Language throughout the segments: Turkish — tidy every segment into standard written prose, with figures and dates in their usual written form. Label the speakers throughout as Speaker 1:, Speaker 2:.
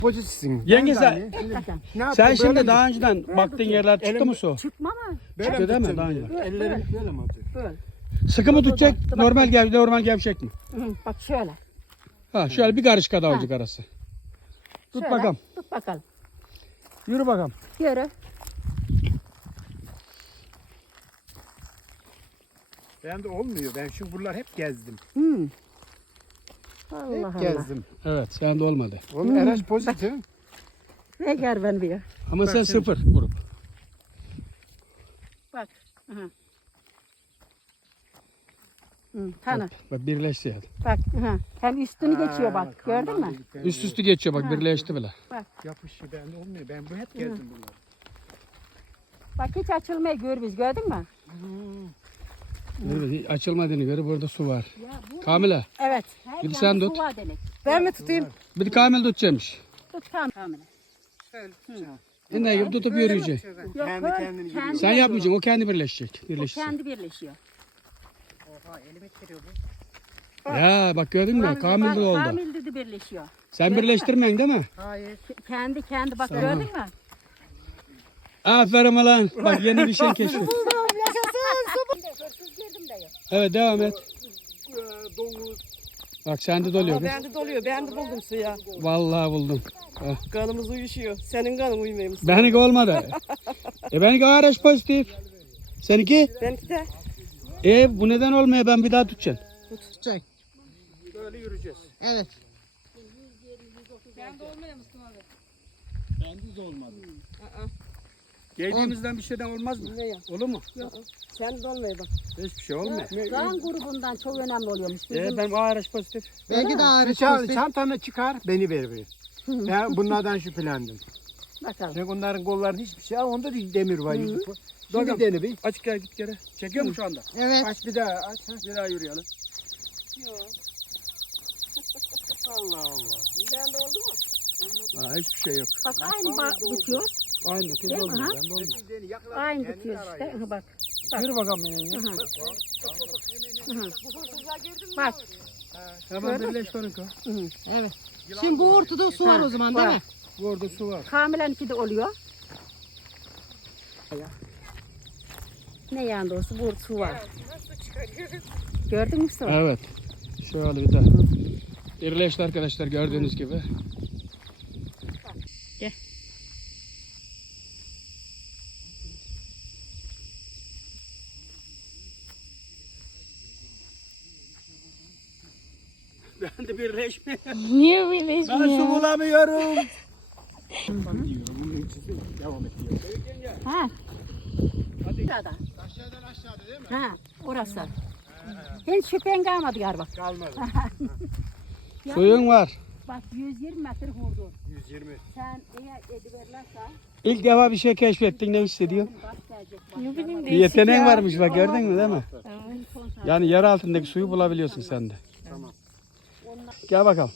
Speaker 1: Pozitifsin.
Speaker 2: Yenge sen şimdi
Speaker 1: böyle
Speaker 2: daha önceden baktığın yerler çıktı mı su?
Speaker 3: Çıkma mı?
Speaker 2: Çıktı değil mi daha önce?
Speaker 1: Ellerim böyle mi atıyor?
Speaker 3: Böyle.
Speaker 2: Sıkı mı tutacak? Normal gevşek mi?
Speaker 3: Hı, bak şöyle.
Speaker 2: Ha şöyle bir karış kadar olacak arası. Tut
Speaker 3: Şöyle,
Speaker 2: bakalım.
Speaker 3: Tut bakalım.
Speaker 2: Yürü bakalım.
Speaker 3: Yürü.
Speaker 1: Ben de olmuyor. Ben şu buralar hep gezdim.
Speaker 3: Hı. Allah
Speaker 1: Hep
Speaker 3: Allah.
Speaker 1: gezdim.
Speaker 2: Evet sen de olmadı.
Speaker 1: Onun RH pozitif.
Speaker 3: Ne gel ben bir.
Speaker 2: Ama sen
Speaker 1: şimdi.
Speaker 2: sıfır grup.
Speaker 3: Bak. Hı. Hı, tanı.
Speaker 2: Bak birleşti ya.
Speaker 3: Bak. Hı. Hem üstünü geçiyor bak. Gördün mü?
Speaker 2: Üst üste geçiyor bak birleşti bile.
Speaker 1: Yapışı bende olmuyor. Ben bu hep gezdim bunları.
Speaker 3: Bak hiç açılmayı gör biz. Gördün mü?
Speaker 2: Evet, açılmadığını göre burada su var.
Speaker 3: Ya bu.
Speaker 2: Kamile
Speaker 3: Evet.
Speaker 2: Bir de sen tut.
Speaker 3: Ben mi tutayım?
Speaker 2: bir de Kamil tutacakmış.
Speaker 3: Tut Kamile.
Speaker 2: Ne gibi tutup yürüyecek.
Speaker 3: Yok,
Speaker 1: Kendi
Speaker 3: böyle
Speaker 1: kendini yürüyor.
Speaker 3: kendi
Speaker 2: Sen yapmayacaksın o kendi birleşecek.
Speaker 3: O
Speaker 2: Birleşecek.
Speaker 3: kendi birleşiyor.
Speaker 2: Ya bak gördün mü? Kamil de oldu.
Speaker 3: Kamil dedi birleşiyor.
Speaker 2: Sen birleştirmeyin değil mi?
Speaker 3: Hayır. Kendi bak
Speaker 2: Tamam.
Speaker 3: gördün mü?
Speaker 2: Aferin lan. Bak yeni bir şey keşfet.
Speaker 3: Hırsız girdim de yok.
Speaker 2: Evet devam et.
Speaker 1: Domuz.
Speaker 2: Bak sen de doluyor.
Speaker 4: Ben de doluyor. Ben de buldum suya.
Speaker 2: Vallahi buldum.
Speaker 4: Kanımız uyuşuyor. Senin kanın uymuyor.
Speaker 2: Benimki olmadı. Benimki RH pozitif. Seninki?
Speaker 4: Benimki de.
Speaker 2: Bu neden olmuyor? Ben bir daha tutacağım.
Speaker 5: Tutacak.
Speaker 1: Böyle yürüyeceğiz.
Speaker 5: Evet.
Speaker 2: Bende de olmadı. Geldiğimizden bir şeyden olmaz mı?
Speaker 4: Ne ya?
Speaker 2: Olur mu?
Speaker 4: Sen de olmuyor bak.
Speaker 2: Hiçbir şey olmuyor.
Speaker 3: Kan grubundan çok önemli oluyormuş. Bizim
Speaker 2: Benim RH pozitif.
Speaker 5: Belki de ağrı
Speaker 1: Çantanı çıkar beni ver. Ben bunlardan şüphelendim.
Speaker 3: bakalım.
Speaker 1: Çünkü onların kollarında hiçbir şey. Onda bir demir var. Şimdi dene bir.
Speaker 2: Aç gel git geri. Çekiyor mu şu anda?
Speaker 5: Evet.
Speaker 1: Aç bir daha aç.
Speaker 2: Bir daha yürüyelim.
Speaker 1: Allah Allah.
Speaker 4: Sen de oldu mu?
Speaker 2: Hiçbir şey yok.
Speaker 3: Bak aynı tutuyor.
Speaker 2: Aynı kız
Speaker 3: Değil mi?
Speaker 2: olmuyor.
Speaker 3: Ha?
Speaker 2: Bende olmuyor.
Speaker 3: Aynı tutuyor işte. Hı, bak.
Speaker 2: Yürü bakalım benim ya.
Speaker 3: Hı. Bak.
Speaker 2: Hemen birleş onunki.
Speaker 5: Evet. Şimdi bu ortada su var o zaman değil mi?
Speaker 2: Burada su var.
Speaker 3: Kamilenki de oluyor. Ne yani doğrusu bu su var. Gördün mü su?
Speaker 2: Evet. Şöyle bir de. Birleşti arkadaşlar gördüğünüz gibi.
Speaker 3: Gel.
Speaker 2: Ben de birleşme.
Speaker 6: Niye
Speaker 2: Ben
Speaker 6: birleşmiyor?
Speaker 2: su bulamıyorum.
Speaker 1: Devam et diyor.
Speaker 3: Ha. Aşağıda.
Speaker 1: Aşağıdan aşağıda değil mi?
Speaker 3: Ha, orası. Hiç şüphen kalmadı galiba.
Speaker 1: Kalmadı.
Speaker 2: Suyun var.
Speaker 3: Bak 120 metre vurdu.
Speaker 1: 120.
Speaker 3: Sen eğer ediverirsen
Speaker 2: İlk defa bir şey keşfettin. Ne hissediyorsun?
Speaker 3: baş gelecek.
Speaker 6: Ne bileyim
Speaker 2: Bir yeteneğin
Speaker 6: ya.
Speaker 2: varmış bak gördün mü değil mi? Yani yer altındaki suyu bulabiliyorsun sen de.
Speaker 1: Tamam.
Speaker 2: Gel bakalım.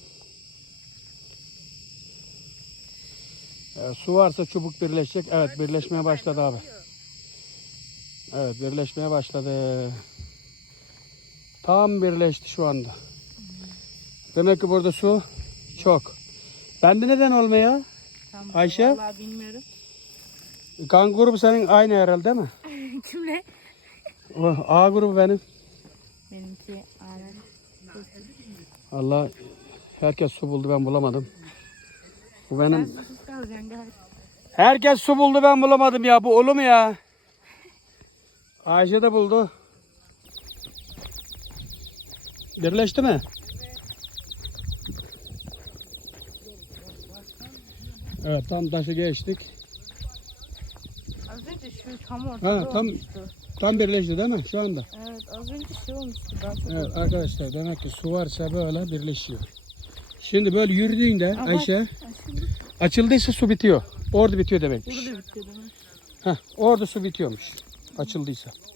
Speaker 2: Su varsa çubuk birleşecek. Evet birleşmeye başladı abi. Evet birleşmeye başladı. Tam birleşti şu anda. Demek ki burada su çok. Bende neden olmuyor? Ayşe?
Speaker 6: Vallahi bilmiyorum.
Speaker 2: Kan grubu senin aynı herhalde değil mi?
Speaker 6: Kimle?
Speaker 2: O, A grubu benim.
Speaker 6: Benimki aynen.
Speaker 2: Allah herkes su buldu ben bulamadım. Bu benim.
Speaker 6: Susuz kalacaksın galiba.
Speaker 2: Herkes su buldu ben bulamadım ya. Bu olur mu ya? Ayşe de buldu. Birleşti mi? Evet tam taşı geçtik.
Speaker 6: Az önce şu tam ortada
Speaker 2: Tam
Speaker 6: olmuştu.
Speaker 2: tam birleşti değil mi şu anda?
Speaker 6: Evet az önce şey olmuştu. Daha çok
Speaker 2: Evet arkadaşlar demek ki su varsa böyle birleşiyor. Şimdi böyle yürüdüğünde Ayşe açıldıysa su bitiyor. Orada bitiyor demekmiş.
Speaker 6: burada bitiyor değil mi?
Speaker 2: Orada su bitiyormuş. Açıldıysa.